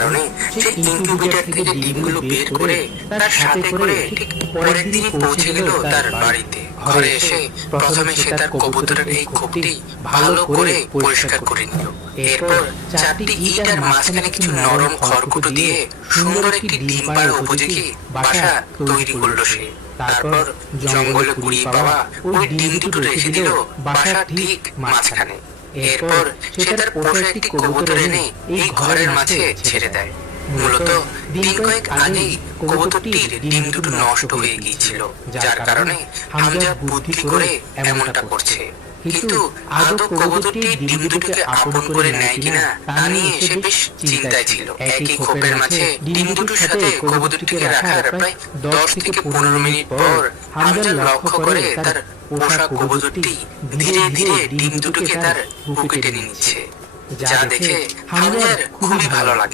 কারণে সে ইনকিউবেটর থেকে ডিমগুলো বের করে তার সাথে করে ঠিক পরের দিনই পৌঁছে গেল তার বাড়িতে। ঘরে এসে প্রথমে সে তার কবুতরের এই খোপটি ভালো করে পরিষ্কার করে নিল। এরপর 4টি ইট আর মাঝখানে কিছু নরম খড়কুটো দিয়ে সুন্দর একটি ডিম পাড়া উপযোগী বাসা তৈরি করলো সে। তারপর জঙ্গলে কুড়িয়ে পাওয়া ওই ডিম দুটো রেখে দিল বাসার ঠিক মাঝখানে। এরপর সে তার পোষা একটি কবুতর এনে এই ঘরের মাঝে ছেড়ে দেয়। মূলত দিন কয়েক আগেই কবুতরটির ডিম দুটো নষ্ট হয়ে গিয়েছিল, যার কারণে হামজা বুদ্ধি করে এমনটা করছে। কিন্তু আদৌ কবুতরটি ডিম দুটোকে আপন করে নেয় কিনা তা নিয়ে সে বেশ চিন্তায় ছিল। একই খোপের মাঝে ডিম দুটোর সাথে কবুতরটিকে রাখার প্রায় 10 থেকে 15 মিনিট পর হামজা লক্ষ্য করে তার পোষা কবুতরটি ধীরে ধীরে ডিম দুটোকে তার বুকে টেনে নিচ্ছে, যা দেখে হামজার খুবই ভালো লাগে।